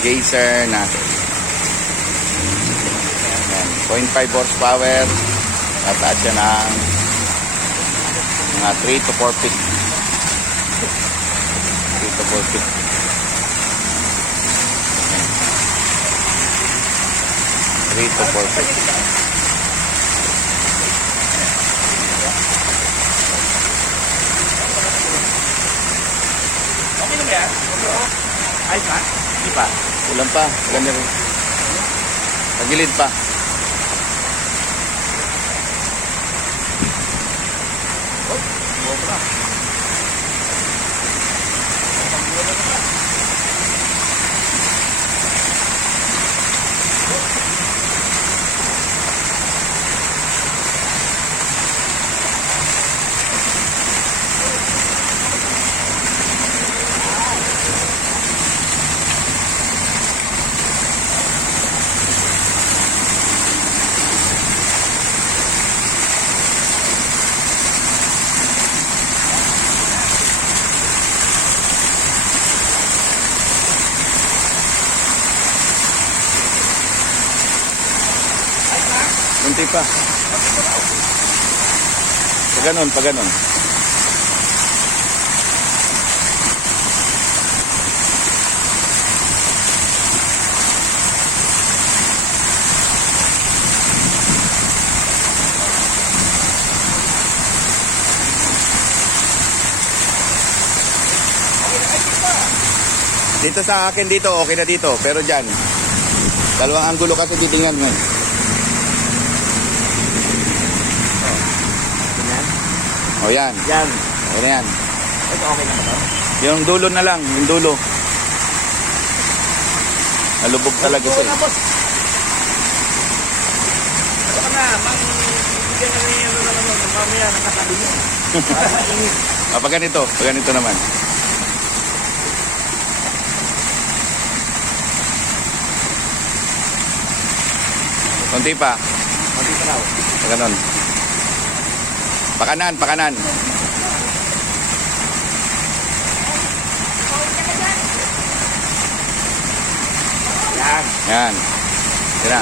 geyser natin. Yan, 0.5 horsepower. Tataas siya ng mga 3 to 4 feet. 3 to 4 feet. 3 to 4 feet. Okay na ba yan? Ayos na? Hindi pa. Kulang pa. Ganda rin. Pagilid pa. Kunti pa. Pag ganun. Dito sa akin dito, okay na dito. Pero dyan, dalawang anggulo kasi titingnan mo. O yan. Yan. Okay na yan. Ito okay na ba ito? Yung dulo na lang, yung dulo. Nalubog talaga siya. na, boss. Ito ka na, bigyan na niya naman mamaya ng katabi mo. Para mainit. Pag ganito naman. Kunti pa. Kunti pa raw. Pag ganun. Pakanan. Yan. Yan. Yan na.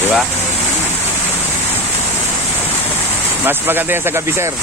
Diba? Mas maganda yan sa gabi, sir.